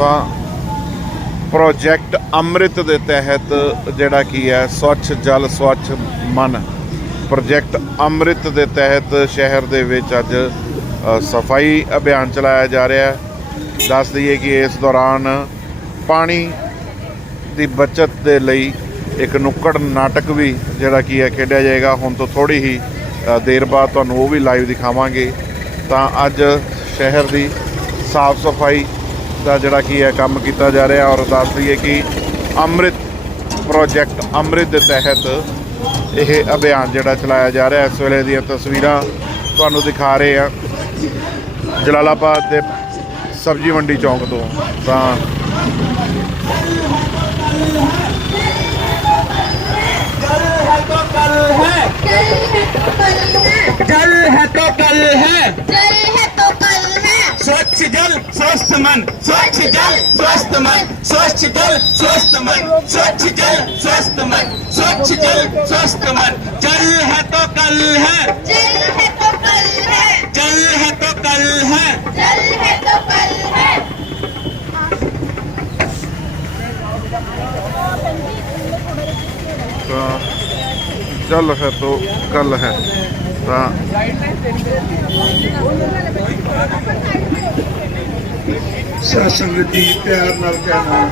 ਤਾਂ ਪ੍ਰੋਜੈਕਟ ਅੰਮ੍ਰਿਤ ਦੇ ਤਹਿਤ ਜਿਹੜਾ ਕੀ ਹੈ ਸਵੱਛ ਜਲ ਸਵੱਛ ਮਨ ਪ੍ਰੋਜੈਕਟ ਅੰਮ੍ਰਿਤ ਦੇ ਤਹਿਤ ਸ਼ਹਿਰ ਦੇ ਵਿੱਚ ਅੱਜ ਸਫਾਈ ਅਭਿਆਨ ਚਲਾਇਆ ਜਾ ਰਿਹਾ ਹੈ ਦੱਸ ਦਈਏ ਕਿ ਇਸ ਦੌਰਾਨ ਪਾਣੀ ਦੀ ਬਚਤ ਦੇ ਲਈ ਇੱਕ ਨੁੱਕੜ ਨਾਟਕ ਵੀ ਜਿਹੜਾ ਕੀ ਹੈ ਖੇਡਿਆ ਜਾਏਗਾ ਹੁਣ ਤੋਂ ਥੋੜੀ ਹੀ ਦੇਰ ਬਾਅਦ ਤੁਹਾਨੂੰ ਉਹ ਵੀ ਲਾਈਵ ਦਿਖਾਵਾਂਗੇ ਤਾਂ ਅੱਜ ਸ਼ਹਿਰ ਦੀ ਸਾਫ਼ ਸਫਾਈ ਦਾ ਜਿਹੜਾ ਕੀ ਹੈ ਕੰਮ ਕੀਤਾ ਜਾ ਰਿਹਾ ਔਰ ਦੱਸ ਦਈਏ ਕਿ ਅੰਮ੍ਰਿਤ ਪ੍ਰੋਜੈਕਟ ਅੰਮ੍ਰਿਤ ਦੇ ਤਹਿਤ ਇਹ ਅਭਿਆਨ ਜਿਹੜਾ ਚਲਾਇਆ ਜਾ ਰਿਹਾ ਇਸ ਵੇਲੇ ਦੀਆਂ ਤਸਵੀਰਾਂ ਤੁਹਾਨੂੰ ਦਿਖਾ ਰਹੇ ਆ ਜਲਾਲਾਬਾਦ ਦੇ ਸਬਜ਼ੀ ਮੰਡੀ ਚੌਂਕ ਤੋਂ ਤਾਂ ਜਲ ਹੈ ਹੈ ਜਲ ਹੈ ਤੋ ਕੱਲ ਹੈ ਜਲ ਹੈ ਤੋ स्वच्छ जल स्वस्थ मन स्वच्छ जल स्वस्थ मन स्वच्छ जल स्वस्थ मन स्वच्छ जल स्वस्थ मन स्वच्छ जल स्वस्थ मन जल है तो कल है जल है तो कल है जल है तो कल है ता तो ਸਾਸਨ ਦੀ ਪਿਆਰ ਨਾਲ ਕਹਿਣਾ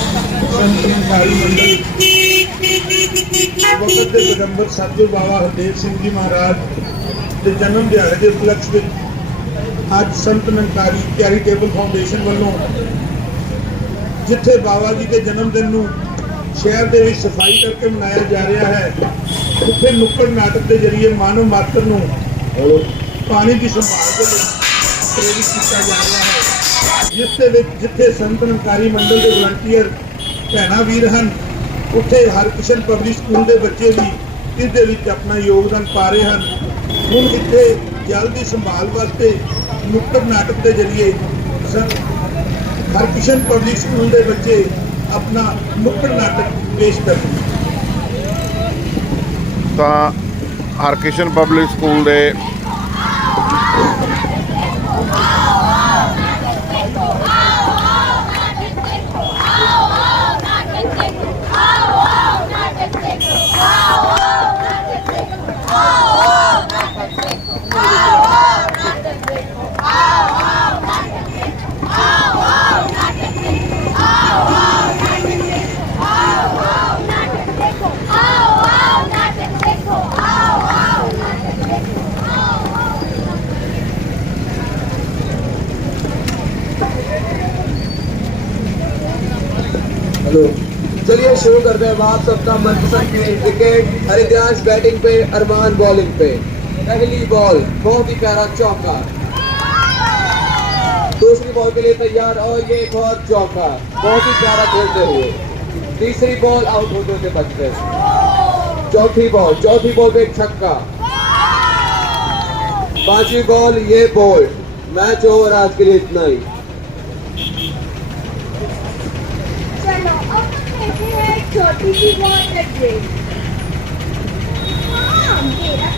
ਸੰਤਨ ਭਾਈ ਮੰਡਲ ਵਕਤ ਸਾਜੂ ਬਾਬਾ ਹਰਦੇਵ ਸਿੰਘ ਜੀ ਮਹਾਰਾਜ ਦੇ ਜਨਮ ਦਿਹਾੜੇ ਦੇ ਉਪਲਕਸ਼ ਵਿੱਚ ਅੱਜ ਸੰਤ ਨੰਕਾਰੀ ਚੈਰੀਟੇਬਲ ਫਾਊਂਡੇਸ਼ਨ ਵੱਲੋਂ ਜਿੱਥੇ ਬਾਬਾ ਜੀ ਦੇ ਜਨਮ ਦਿਨ ਨੂੰ ਸ਼ਹਿਰ ਦੇ ਵਿੱਚ ਸਫਾਈ ਕਰਕੇ ਮਨਾਇਆ ਜਾ ਰਿਹਾ ਹੈ ਉੱਥੇ ਨੁੱਕੜ ਨਾਟਕ ਦੇ ਜ਼ਰੀਏ ਮਾਨਵ ਮਾਤਰ ਨੂੰ ਪਾਣੀ ਦੀ ਸੰਭਾਲ ਦੇ ਲਈ ਪ੍ਰੇਰਿਤ ਕੀਤਾ ਜਾ ਰਿਹਾ ਹੈ ਜਿਸ ਦੇ ਵਿੱਚ ਜਿੱਥੇ ਸੰਤ ਮੰਡਲ ਦੇ ਵਲੰਟੀਅਰ ਭੈਣਾ ਵੀਰ ਹਨ ਉੱਥੇ ਹਰਕਿਸ਼ਨ ਪਬਲਿਕ ਸਕੂਲ ਦੇ ਬੱਚੇ ਵੀ ਇਸ ਦੇ ਵਿੱਚ ਆਪਣਾ ਯੋਗਦਾਨ ਪਾ ਰਹੇ ਹਨ ਹੁਣ ਇੱਥੇ ਜਲ ਦੀ ਸੰਭਾਲ ਵਾਸਤੇ ਨੁੱਕੜ ਨਾਟਕ ਦੇ ਜ਼ਰੀਏ ਹਰਕਿਸ਼ਨ ਪਬਲਿਕ ਸਕੂਲ ਦੇ ਬੱਚੇ ਆਪਣਾ ਨੁੱਕੜ ਨਾਟਕ ਪੇਸ਼ ਕਰਦੇ ਤਾਂ ਹਰਕਿਸ਼ਨ ਪਬਲਿਕ ਸਕੂਲ ਦੇ हेलो चलिए शुरू करते हैं आप सबका मनपसंद क्रिकेट हरिद्राज बैटिंग पे अरमान बॉलिंग पे पहली बॉल बहुत ही प्यारा चौका दूसरी बॉल के लिए तैयार और ये बहुत चौका बहुत ही प्यारा खेलते हुए तीसरी बॉल आउट होते होते बचते चौथी बॉल चौथी बॉल पे छक्का पांचवी बॉल ये बॉल मैच ओवर आज के लिए इतना ही पीटी बहुत लग हाँ मेरा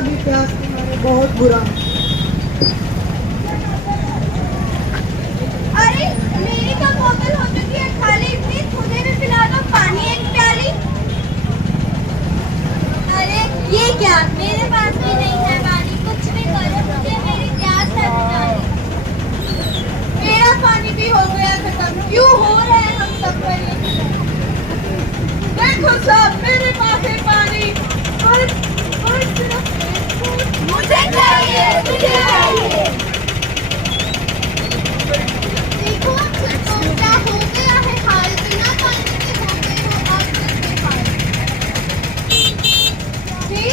भी प्यास तुम्हारे बहुत बुरा अरे मेरी का बोतल हो चुकी है खाली प्लीज खुदे में पिला दो पानी एक प्याली अरे ये क्या मेरे पास भी नहीं है पानी कुछ भी करो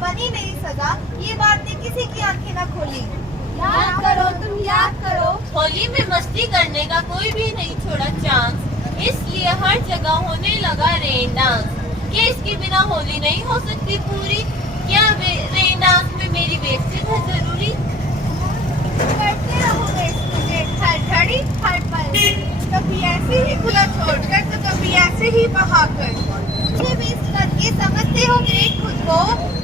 बन ही नहीं सका ये बात ने किसी की आंखें न खोली याद करो तुम याद करो होली में मस्ती करने का कोई भी नहीं छोड़ा चांस इसलिए हर जगह होने लगा रेन डांस के इसके बिना होली नहीं हो सकती पूरी क्या रेन डांस में मेरी बेटी है जरूरी करते हर कभी ऐसे ही खुला छोड़कर तो कभी ऐसे ही बहाकर समझते हो ग्रेट खुद को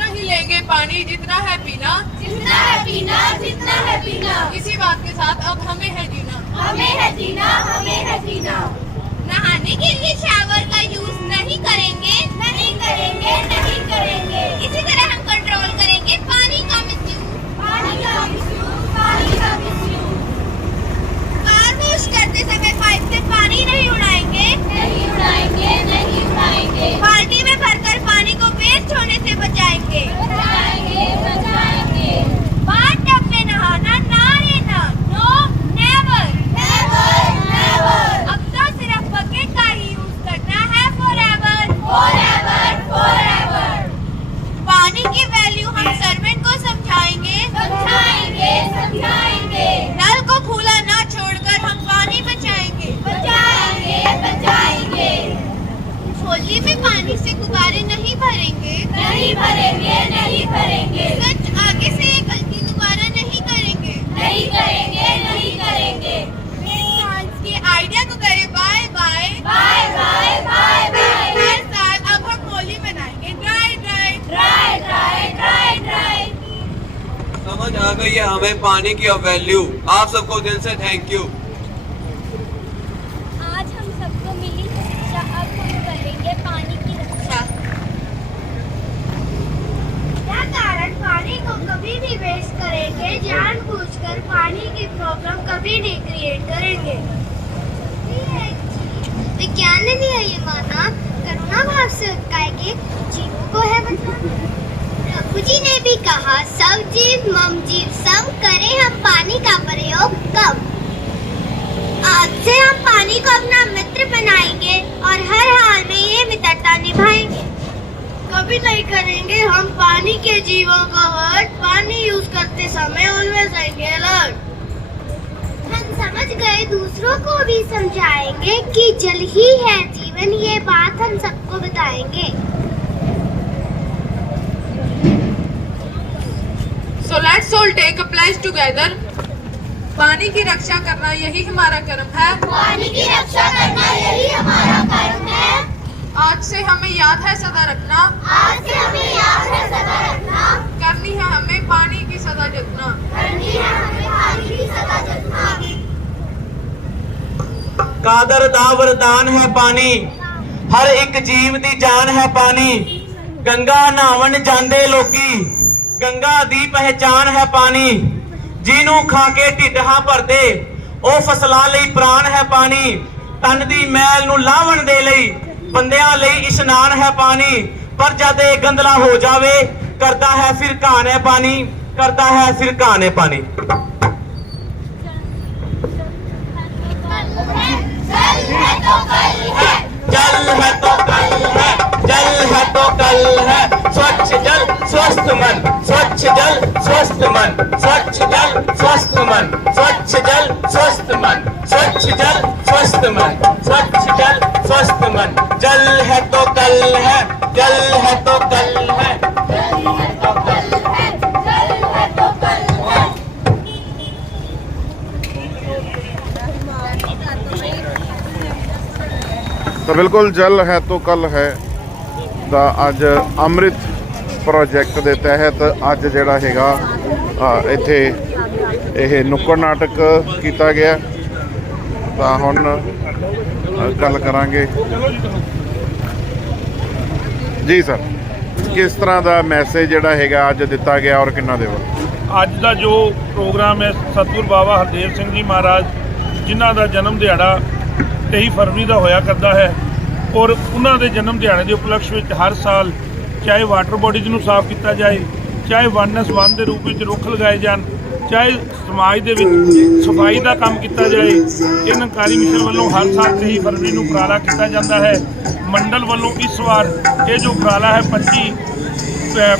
उतना ही लेंगे पानी जितना है पीना जितना है पीना जितना है पीना इसी बात के साथ अब हमें है जीना हमें है जीना हमें है जीना नहाने के लिए शावर का यूज नहीं करेंगे नहीं करेंगे नहीं करेंगे इसी तरह है हमें पानी की वैल्यू आप सबको दिल से थैंक यू आज हम सबको मिली करेंगे पानी की रक्षा क्या कारण पानी को कभी भी वेस्ट करेंगे जानबूझकर पानी की प्रॉब्लम कभी नहीं क्रिएट करेंगे विज्ञान ने है ये माना करुणा भाव से उत्काएंगे जीवों को है मतलब बापूजी ने भी कहा सब जीव मम जीव सब करें हम पानी का प्रयोग कब आज से हम पानी को अपना मित्र बनाएंगे और हर हाल में ये मित्रता निभाएंगे कभी नहीं करेंगे हम पानी के जीवों को हर पानी यूज करते समय उनमें जाएंगे अलग हम समझ गए दूसरों को भी समझाएंगे कि जल ही है जीवन ये बात हम सबको बताएंगे सोल्टेक अप्लाइज टुगेदर पानी की रक्षा करना यही हमारा कर्म है पानी की रक्षा करना यही हमारा कर्म है आज से हमें याद है सदा रखना आज से हमें याद है सदा रखना करनी है हमें पानी की सदा जतना करनी है हमें पानी की सदा जतना कादर दा वरदान है पानी हर एक जीव ਦੀ जान है पानी गंगा नावन ਜਾਂਦੇ लोकी ਗੰਗਾ ਦੀ ਪਹਿਚਾਨ ਹੈ ਪਾਣੀ ਜਿਹਨੂੰ ਖਾ ਕੇ ਢਿੱਡਾਂ ਭਰਦੇ ਉਹ ਫਸਲਾਂ ਲਈ ਪ੍ਰਾਣ ਹੈ ਪਾਣੀ ਤਨ ਦੀ ਮੈਲ ਨੂੰ ਲਾਵਣ ਦੇ ਲਈ ਬੰਦਿਆਂ ਲਈ ਇਸ਼ਨਾਨ ਹੈ ਪਾਣੀ ਪਰ ਜਦ ਇਹ ਗੰਦਲਾ ਹੋ ਜਾਵੇ ਕਰਦਾ ਹੈ ਫਿਰ ਘਾਣੇ ਪਾਣੀ ਕਰਦਾ ਹੈ ਫਿਰ ਘਾਣੇ ਪਾਣੀ ਜਲ ਹੈ ਤੋ ਕਲ ਹੈ ਜਲ ਹੈ ਤੋ ਕਲ ਹੈ स्वच्छ कल है तो कल है कल है तो कल है ਤਾਂ ਬਿਲਕੁਲ ਜਲ ਹੈ ਤੋਂ ਕੱਲ ਹੈ ਦਾ ਅੱਜ ਅੰਮ੍ਰਿਤ ਪ੍ਰੋਜੈਕਟ ਦੇ ਤਹਿਤ ਅੱਜ ਜਿਹੜਾ ਹੈਗਾ ਇੱਥੇ ਇਹ ਨੁੱਕੜ ਨਾਟਕ ਕੀਤਾ ਗਿਆ ਤਾਂ ਹੁਣ ਗੱਲ ਕਰਾਂਗੇ ਜੀ ਸਰ ਕਿਸ ਤਰ੍ਹਾਂ ਦਾ ਮੈਸੇਜ ਜਿਹੜਾ ਹੈਗਾ ਅੱਜ ਦਿੱਤਾ ਗਿਆ ਔਰ ਕਿੰਨਾ ਦੇ ਅੱਜ ਦਾ ਜੋ ਪ੍ਰੋਗਰਾਮ ਹੈ ਸਤਗੁਰ ਬਾਬਾ ਹਰਦੇਵ ਸਿੰਘ ਜੀ ਮਹਾਰਾਜ ਜਿਨ੍ਹਾਂ ਦਾ ਜਨਮ ਦਿਹਾੜਾ 23 ਫਰਵਰੀ ਦਾ ਹੋਇਆ ਕਰਦਾ ਹੈ ਔਰ ਉਹਨਾਂ ਦੇ ਜਨਮ ਦਿਹਾੜੇ ਦੇ ਉਪਲਕਸ਼ ਵਿੱਚ ਹਰ ਸਾਲ ਚਾਹੇ ਵਾਟਰ ਬੋਡੀਜ਼ ਨੂੰ ਸਾਫ਼ ਕੀਤਾ ਜਾਏ ਚਾਹੇ ਵਨਨੈਸ ਵਨ ਦੇ ਰੂਪ ਵਿੱਚ ਰੁੱਖ ਲਗਾਏ ਜਾਣ ਚਾਹੇ ਸਮਾਜ ਦੇ ਵਿੱਚ ਸਫਾਈ ਦਾ ਕੰਮ ਕੀਤਾ ਜਾਏ ਇਹ ਨੰਕਾਰੀ ਮਿਸ਼ਨ ਵੱਲੋਂ ਹਰ ਸਾਲ 23 ਫਰਵਰੀ ਨੂੰ ਉਪਰਾਲਾ ਕੀਤਾ ਜਾਂਦਾ ਹੈ ਮੰਡਲ ਵੱਲੋਂ ਇਸ ਵਾਰ ਇਹ ਜੋ ਉਪਰਾਲਾ ਹੈ 25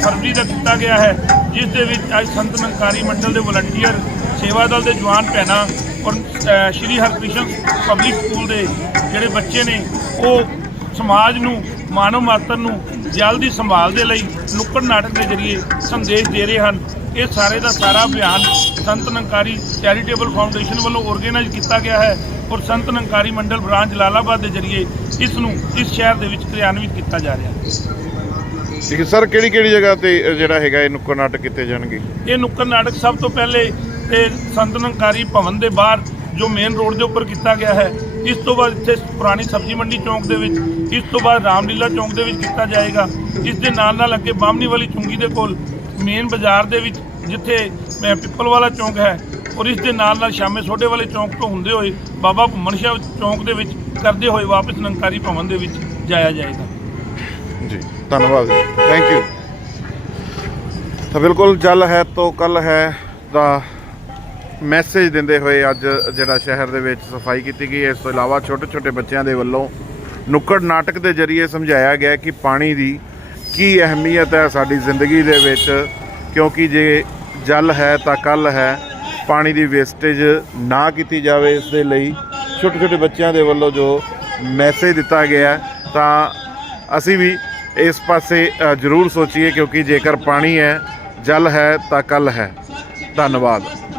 ਫਰਵਰੀ ਦਾ ਕੀਤਾ ਗਿਆ ਹੈ ਜਿਸ ਦੇ ਵਿੱਚ ਅੱਜ ਸੰਤ ਨੰਕਾਰੀ ਮੰਡਲ ਦੇ ਵਲੰਟੀਅਰ ਸੇਵਾ ਦਲ ਦੇ ਜਵਾਨ ਭੈਣਾਂ ਔਰ ਸ਼੍ਰੀ ਹਰਕ੍ਰਿਸ਼ਨ ਪਬਲਿਕ ਸਕੂਲ ਦੇ ਜਿਹੜੇ ਬੱਚੇ ਨੇ ਉਹ ਸਮਾਜ ਨੂੰ ਮਾਨਵ ਮਾਤਰ ਨੂੰ ਜਲਦੀ ਸੰਭਾਲ ਦੇ ਲਈ ਨੁੱਕੜ ਨਾਟਕ ਦੇ ਜ਼ਰੀਏ ਸੰਦੇਸ਼ ਦੇ ਰਹੇ ਹਨ ਇਹ ਸਾਰੇ ਦਾ ਸਾਰਾ ਅਭਿਆਨ ਸੰਤ ਨੰਕਾਰੀ ਚੈਰੀਟੇਬਲ ਫਾਊਂਡੇਸ਼ਨ ਵੱਲੋਂ ਆਰਗੇਨਾਈਜ਼ ਕੀਤਾ ਗਿਆ ਹੈ ਔਰ ਸੰਤ ਨੰਕਾਰੀ ਮੰਡਲ ਬ੍ਰਾਂਚ ਲਾਲਾਬਾਦ ਦੇ ਜ਼ਰੀਏ ਇਸ ਨੂੰ ਇਸ ਸ਼ਹਿਰ ਦੇ ਵਿੱਚ ਕਿਰਿਆਨਵਿਤ ਕੀਤਾ ਜਾ ਰਿਹਾ ਹੈ ਠੀਕ ਸਰ ਕਿਹੜੀ ਕਿਹੜੀ ਜਗ੍ਹਾ ਤੇ ਜਿਹੜਾ ਹੈਗਾ ਇਹ ਨੁੱਕੜ ਨਾਟਕ ਕੀਤੇ ਜਾਣਗੇ ਇਹ ਨੁੱਕੜ ਨਾਟਕ ਸਭ ਤੋਂ ਪਹਿਲੇ ਤੇ ਸੰਤ ਨੰਕਾਰੀ ਭਵਨ ਦੇ ਬਾਹਰ ਜੋ ਮੇਨ ਰੋਡ ਦੇ ਉੱਪਰ ਕੀਤਾ ਗਿਆ ਹੈ ਇਸ ਤੋਂ ਬਾਅਦ ਇੱਥੇ ਪੁਰਾਣੀ ਸਬਜ਼ੀ ਮੰਡੀ ਚੌਂਕ ਦੇ ਵਿੱਚ ਇਸ ਤੋਂ ਬਾਅਦ ਰਾਮਲੀਲਾ ਚੌਂਕ ਦੇ ਵਿੱਚ ਕੀਤਾ ਜਾਏਗਾ ਇਸ ਦੇ ਨਾਲ ਨਾਲ ਅੱਗੇ ਬਾਮਣੀ ਵਾਲੀ ਚੁੰਗੀ ਦੇ ਕੋਲ ਮੇਨ ਬਾਜ਼ਾਰ ਦੇ ਵਿੱਚ ਜਿੱਥੇ ਪਿੱਪਲ ਵਾਲਾ ਚੌਂਕ ਹੈ ਔਰ ਇਸ ਦੇ ਨਾਲ ਨਾਲ ਸ਼ਾਮੇ ਸੋਡੇ ਵਾਲੇ ਚੌਂਕ ਤੋਂ ਹੁੰਦੇ ਹੋਏ ਬਾਬਾ ਘੁੰਮਣ ਸ਼ਾਹ ਚੌਂਕ ਦੇ ਵਿੱਚ ਕਰਦੇ ਹੋਏ ਵਾਪਸ ਨੰਕਾਰੀ ਭਵਨ ਦੇ ਵਿੱਚ ਜਾਇਆ ਜਾਏਗਾ ਜੀ ਧੰਨਵਾਦ ਥੈਂਕ ਯੂ ਤਾਂ ਬਿਲਕੁਲ ਜਲ ਹੈ ਤੋਂ ਕੱਲ ਹੈ ਦਾ ਮੈਸੇਜ ਦਿੰਦੇ ਹੋਏ ਅੱਜ ਜਿਹੜਾ ਸ਼ਹਿਰ ਦੇ ਵਿੱਚ ਸਫਾਈ ਕੀਤੀ ਗਈ ਹੈ ਇਸ ਤੋਂ ਇਲਾਵਾ ਛੋਟੇ ਛੋਟੇ ਬੱਚਿਆਂ ਦੇ ਵੱਲੋਂ ਨੁੱਕੜ ਨਾਟਕ ਦੇ ਜ਼ਰੀਏ ਸਮਝਾਇਆ ਗਿਆ ਕਿ ਪਾਣੀ ਦੀ ਕੀ ਅਹਿਮੀਅਤ ਹੈ ਸਾਡੀ ਜ਼ਿੰਦਗੀ ਦੇ ਵਿੱਚ ਕਿਉਂਕਿ ਜੇ ਜਲ ਹੈ ਤਾਂ ਕੱਲ ਹੈ ਪਾਣੀ ਦੀ ਵੇਸਟੇਜ ਨਾ ਕੀਤੀ ਜਾਵੇ ਇਸ ਦੇ ਲਈ ਛੋਟੇ ਛੋਟੇ ਬੱਚਿਆਂ ਦੇ ਵੱਲੋਂ ਜੋ ਮੈਸੇਜ ਦਿੱਤਾ ਗਿਆ ਤਾਂ ਅਸੀਂ ਵੀ ਇਸ ਪਾਸੇ ਜ਼ਰੂਰ ਸੋਚੀਏ ਕਿਉਂਕਿ ਜੇਕਰ ਪਾਣੀ ਹੈ ਜਲ ਹੈ ਤਾਂ ਕੱਲ ਹੈ ਧੰਨਵਾਦ